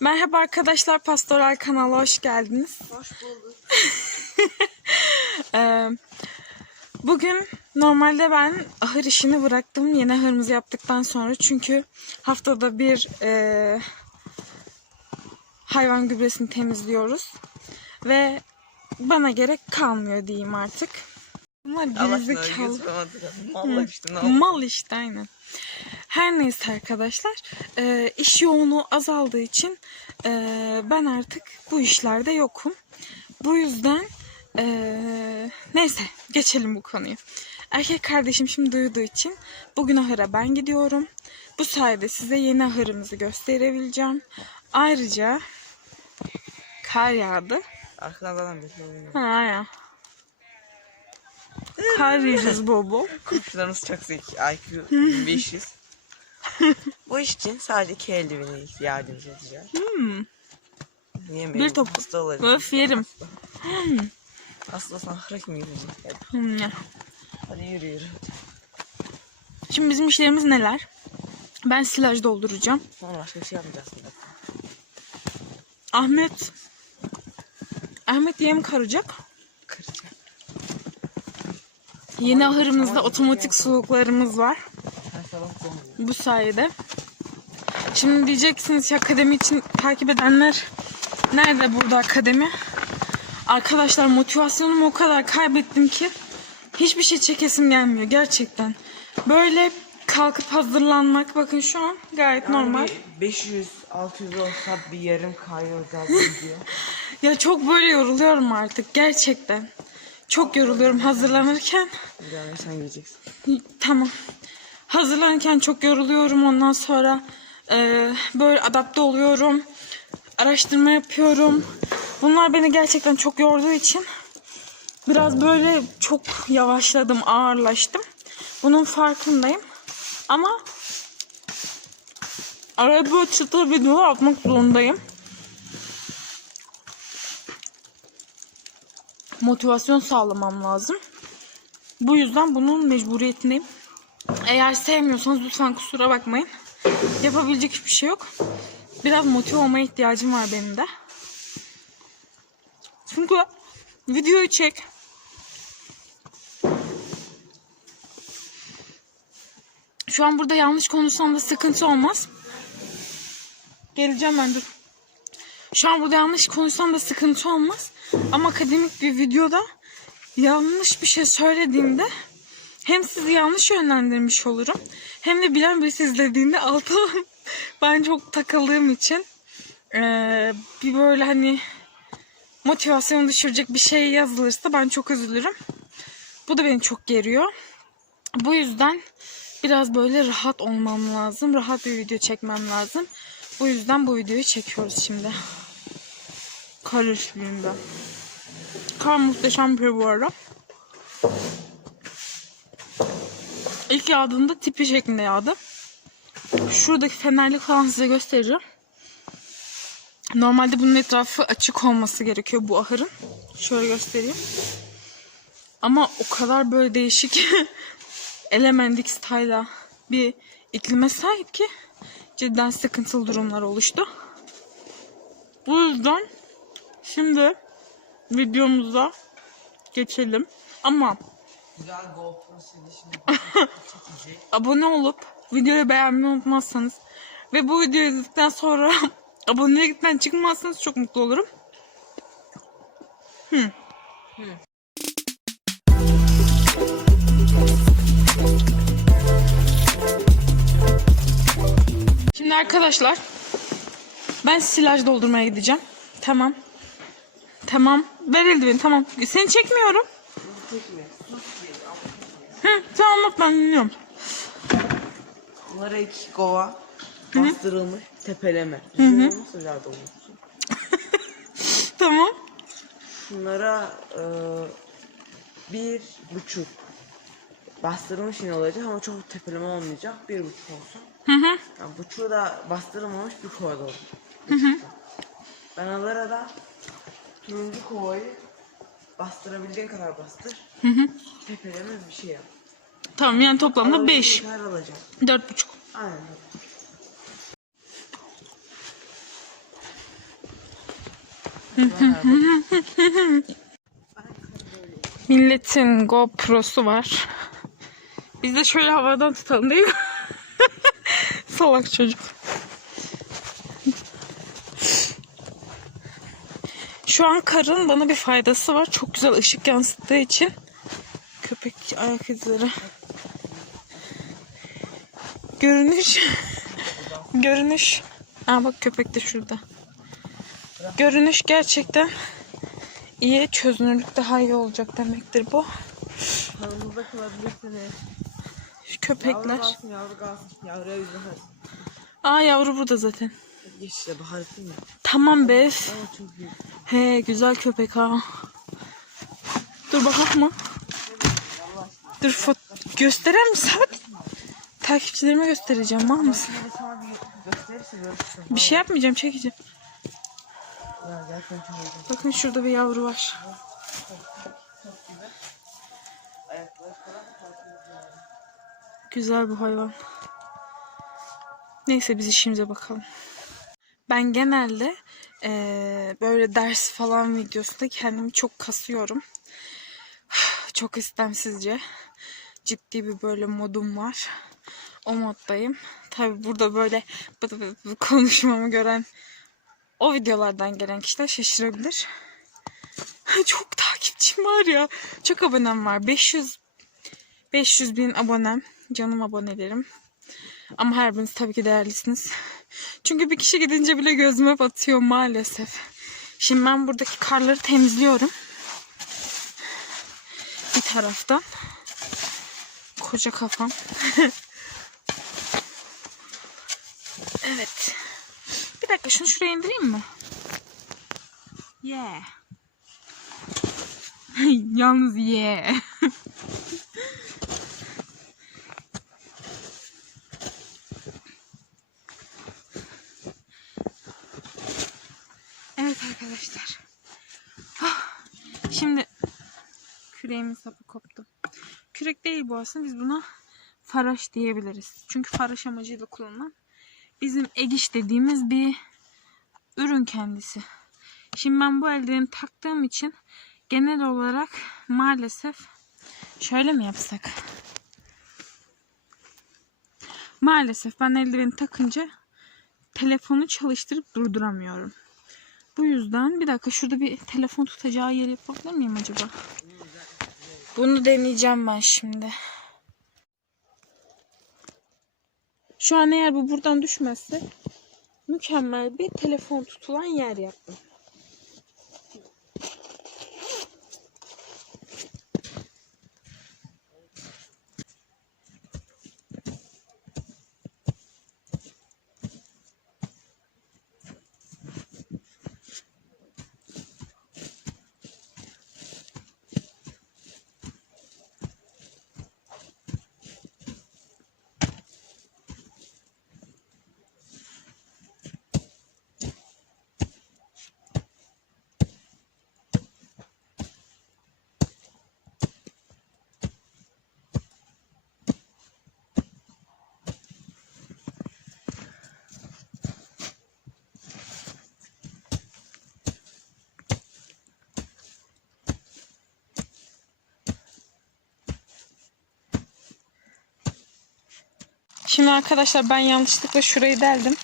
Merhaba arkadaşlar, Pastoral kanala hoş geldiniz. Hoş bulduk. Ee, bugün normalde ben ahır işini bıraktım yeni ahırımızı yaptıktan sonra. Çünkü haftada bir e, hayvan gübresini temizliyoruz. Ve bana gerek kalmıyor diyeyim artık. Bunlar gerizekalı. Mallar işte ne? Mal işte aynen. Her neyse arkadaşlar e, iş yoğunluğu azaldığı için e, ben artık bu işlerde yokum. Bu yüzden e, neyse geçelim bu konuyu. Erkek kardeşim şimdi duyduğu için bugün ahıra ben gidiyorum. Bu sayede size yeni ahırımızı gösterebileceğim. Ayrıca kar yağdı. Arkadan zaten bir şey oluyor. Ha ya. Kar yiyeceğiz bol bol. Kuşlarımız çok zeki. IQ 500. Bu iş için sadece iki eldiveni yardımcı edeceğim. Hmm. Yemeğim. Bir top. Hasta olabilir. Öf yerim. Hasta olsan ahıra kim yürüyecek? Hadi, Hmm, hadi yürü yürü. Şimdi bizim işlerimiz neler? Ben silaj dolduracağım. Sonra başka bir şey yapmayacağız. Ahmet Ahmet yem karacak. Kıracağım. Yeni ahırımızda otomatik suluklarımız var. Bu sayede. Şimdi diyeceksiniz ki akademi için takip edenler nerede burada akademi? Arkadaşlar motivasyonumu o kadar kaybettim ki hiçbir şey çekesim gelmiyor gerçekten. Böyle kalkıp hazırlanmak bakın şu an gayet normal. 500 600 olsa bir yarım kayıyoracağız diyor. Ya çok böyle yoruluyorum artık gerçekten. Çok yoruluyorum hazırlanırken. Bir daha sen yiyeceksin. Tamam. Hazırlanırken çok yoruluyorum. Ondan sonra e, böyle adapte oluyorum. Araştırma yapıyorum. Bunlar beni gerçekten çok yorduğu için biraz böyle çok yavaşladım, ağırlaştım. Bunun farkındayım. Ama araya böyle çıtır videolar atmak zorundayım. Motivasyon sağlamam lazım. Bu yüzden bunun mecburiyetindeyim. Eğer sevmiyorsanız lütfen kusura bakmayın. Yapabilecek hiçbir şey yok. Biraz motive olmaya ihtiyacım var benim de. Çünkü videoyu çek. Şu an burada yanlış konuşsam da sıkıntı olmaz. Geleceğim ben dur. Şu an burada yanlış konuşsam da sıkıntı olmaz. Ama akademik bir videoda yanlış bir şey söylediğimde hem sizi yanlış yönlendirmiş olurum hem de bilen birisi izlediğinde altı ben çok takıldığım için eee, bir böyle hani motivasyonu düşürecek bir şey yazılırsa ben çok üzülürüm. Bu da beni çok geriyor. Bu yüzden biraz böyle rahat olmam lazım. Rahat bir video çekmem lazım. Bu yüzden bu videoyu çekiyoruz şimdi. Kar üstünde. Kar muhteşem bir bu ara. İlk yağdığında tipi şeklinde yağdı. Şuradaki fenerlik falan size göstereceğim. Normalde bunun etrafı açık olması gerekiyor bu ahırın. Şöyle göstereyim. Ama o kadar böyle değişik elementik style'a bir iklime sahip ki cidden sıkıntılı durumlar oluştu. Bu yüzden şimdi videomuza geçelim. Ama Güzel GoPro çekecek. abone olup videoyu beğenmeyi unutmazsanız ve bu videoyu izledikten sonra abonelikten çıkmazsanız çok mutlu olurum. Hı. Şimdi arkadaşlar ben silaj doldurmaya gideceğim. Tamam. Tamam. Ver eldiveni tamam. Seni çekmiyorum. Hı, sen anlat ben dinliyorum. Bunlara iki kova bastırılmış tepeleme. Hı hı. Nasıl ileride olmuşsun? Tamam. Bunlara e, bir buçuk bastırılmış yine olacak ama çok tepeleme olmayacak. Bir buçuk olsun. Hı hı. Yani buçuğu da bastırılmamış bir kova da olacak. Ben onlara da turuncu kovayı bastırabildiğin kadar bastır. Hı hı. Tepeleme bir şey yap. Tamam yani toplamda Alabildiğin 5. kadar alacağım. Dört buçuk. Aynen. Milletin GoPro'su var. Biz de şöyle havadan tutalım değil mi? Salak çocuk. Şu an karın bana bir faydası var. Çok güzel ışık yansıttığı için. Köpek ayak izleri. Görünüş. Görünüş. Aa bak köpek de şurada. Görünüş gerçekten iyi. Çözünürlük daha iyi olacak demektir bu. Kanımızda kalabilirsiniz. Şu Yavru köpekler. kalsın yavru kalsın. Yavruya. Aa yavru burada zaten. Geç işte baharatın ya. Tamam be. Ama çok büyük. He güzel köpek ha. Dur bakalım mı? Dur fot gösterir misin? Hadi. Takipçilerime göstereceğim. Var mısın? Şimdi sana bir gösterirse görürsün. Bir şey yapmayacağım. Çekeceğim. Ya gerçekten çok iyi. Bakın şurada bir yavru var. Ayakları falan. Güzel bu hayvan. Neyse biz işimize bakalım. Ben genelde eee, böyle ders falan videosunda kendimi çok kasıyorum. Çok istemsizce. Ciddi bir böyle modum var. O moddayım. Tabi burada böyle bıdı bıdı konuşmamı gören o videolardan gelen kişiler şaşırabilir. Çok takipçim var ya. Çok abonem var. 500 500 bin abonem. Canım abonelerim. Ama her biriniz tabii ki değerlisiniz. Çünkü bir kişi gidince bile gözüme batıyor maalesef. Şimdi ben buradaki karları temizliyorum. Bir taraftan. Koca kafam. evet. Bir dakika şunu şuraya indireyim mi? Yeah. Yalnız yeah. Evet arkadaşlar. Ah, Şimdi küreğimin sapı koptu. Kürek değil bu aslında. Biz buna faraş diyebiliriz. Çünkü faraş amacıyla kullanılan bizim egiş dediğimiz bir ürün kendisi. Şimdi ben bu eldiveni taktığım için genel olarak maalesef şöyle mi yapsak? Maalesef ben eldiveni takınca telefonu çalıştırıp durduramıyorum. Bu yüzden bir dakika şurada bir telefon tutacağı yer yapabilir miyim acaba? Bunu deneyeceğim ben şimdi. Şu an eğer bu buradan düşmezse mükemmel bir telefon tutulan yer yaptım. Şimdi arkadaşlar ben yanlışlıkla şurayı deldim.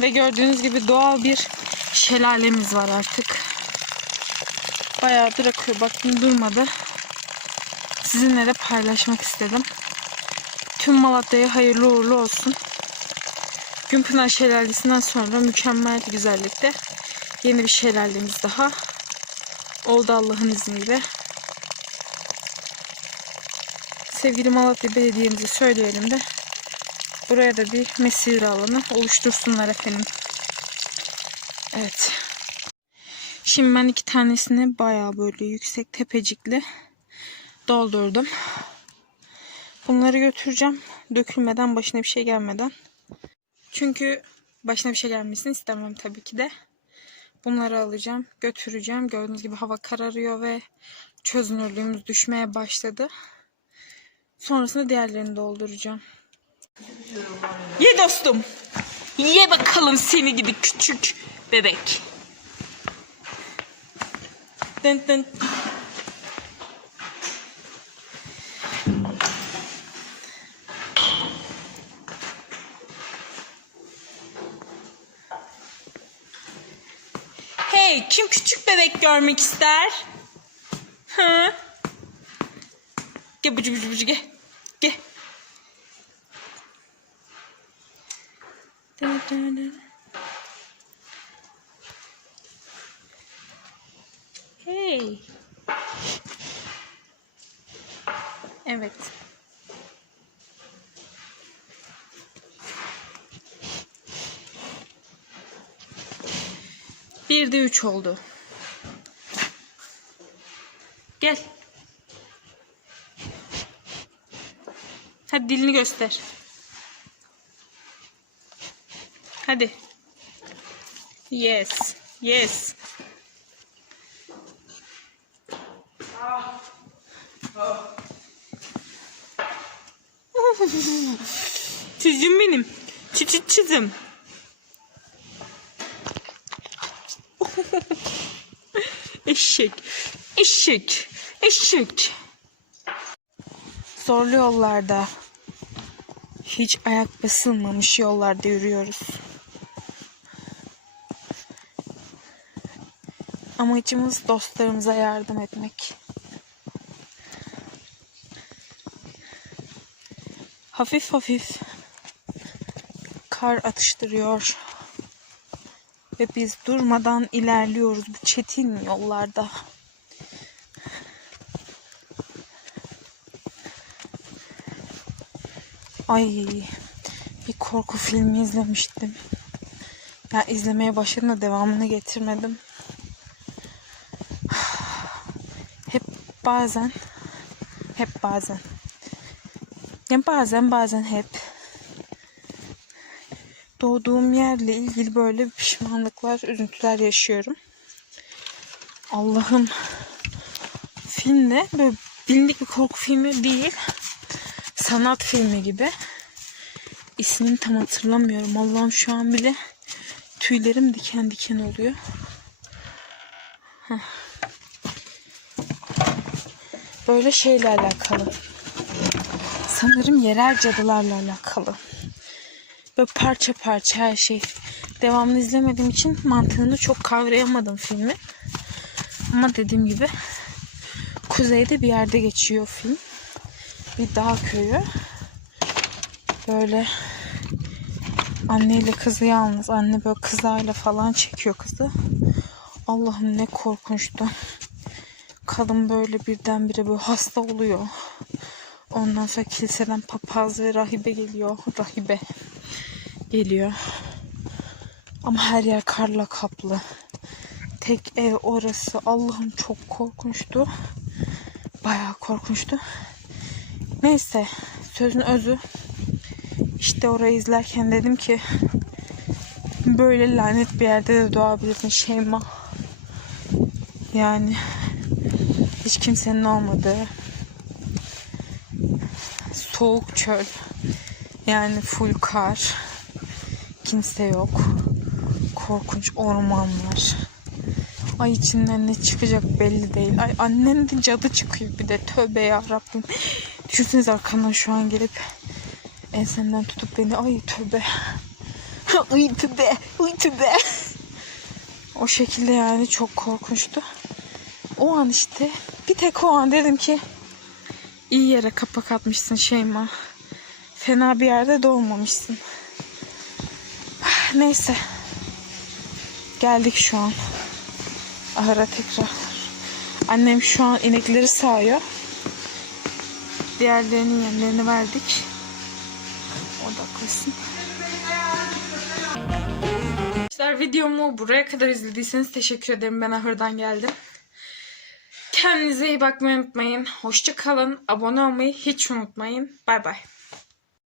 Ve gördüğünüz gibi doğal bir şelalemiz var artık. Bayağıdır akıyor. Baktım durmadı. Sizinle de paylaşmak istedim. Tüm Malatya'ya hayırlı uğurlu olsun. Gümpınar Şelalesi'nden sonra mükemmel güzellikte yeni bir şelalemiz daha oldu Allah'ın izniyle. Sevgili Malatya Belediye'mize söyleyelim de buraya da bir mesire alanı oluştursunlar efendim. Evet. Şimdi ben iki tanesini bayağı böyle yüksek tepecikli doldurdum. Bunları götüreceğim. Dökülmeden başına bir şey gelmeden. Çünkü başına bir şey gelmesini istemem tabii ki de. Bunları alacağım, götüreceğim. Gördüğünüz gibi hava kararıyor ve çözünürlüğümüz düşmeye başladı. Sonrasında diğerlerini dolduracağım. Ye dostum. Ye bakalım seni gibi küçük bebek. dın dın. Hey, kim küçük bebek görmek ister? Hı? Gel bucu bucu bucu gel. Gel. Dın dın dın. Hey. Evet. Bir de üç oldu. Gel. Hadi dilini göster. Hadi. Yes. Yes. Çizim benim. Çiçit çizim. Eşek. Eşek. Eşek. Zorlu yollarda. Hiç ayak basılmamış yollarda yürüyoruz. Amacımız dostlarımıza yardım etmek. Hafif hafif kar atıştırıyor. Ve biz durmadan ilerliyoruz bu çetin yollarda. Ay bir korku filmi izlemiştim. Ya izlemeye başladım da devamını getirmedim. Hep bazen hep bazen yani bazen bazen hep doğduğum yerle ilgili böyle pişmanlıklar, üzüntüler yaşıyorum. Allah'ım film de böyle bilindik bir korku filmi değil. Sanat filmi gibi. İsmini tam hatırlamıyorum. Allah'ım şu an bile tüylerim diken diken oluyor. Böyle şeyle alakalı. Sanırım yerel cadılarla alakalı. Böyle parça parça her şey. Devamlı izlemediğim için mantığını çok kavrayamadım filmi. Ama dediğim gibi kuzeyde bir yerde geçiyor film. Bir dağ köyü. Böyle anneyle kızı yalnız. Anne böyle kızayla falan çekiyor kızı. Allah'ım ne korkunçtu. Kadın böyle birdenbire böyle hasta oluyor. Ondan sonra kiliseden papaz ve rahibe geliyor. Rahibe geliyor. Ama her yer karla kaplı. Tek ev orası. Allah'ım çok korkunçtu. Bayağı korkunçtu. Neyse sözün özü. İşte orayı izlerken dedim ki böyle lanet bir yerde de doğabilirsin Şeyma. Yani hiç kimsenin olmadığı soğuk çöl. Yani full kar. Kimse yok. Korkunç ormanlar. Ay içinden ne çıkacak belli değil. Ay annen de cadı çıkıyor bir de. Tövbe ya Rabbim düşünsenize arkamdan şu an gelip ensenden tutup beni ay tövbe ay tövbe ay tövbe o şekilde yani çok korkunçtu o an işte bir tek o an dedim ki iyi yere kapak atmışsın Şeyma. Fena bir yerde doğmamışsın. Neyse. Geldik şu an. Ahıra tekrar. Annem şu an inekleri sağıyor. Diğerlerinin yemlerini verdik. Odaklasın. Arkadaşlar videomu buraya kadar izlediyseniz teşekkür ederim. Ben ahırdan geldim. Kendinize iyi bakmayı unutmayın. Hoşça kalın. Abone olmayı hiç unutmayın. Bay bay.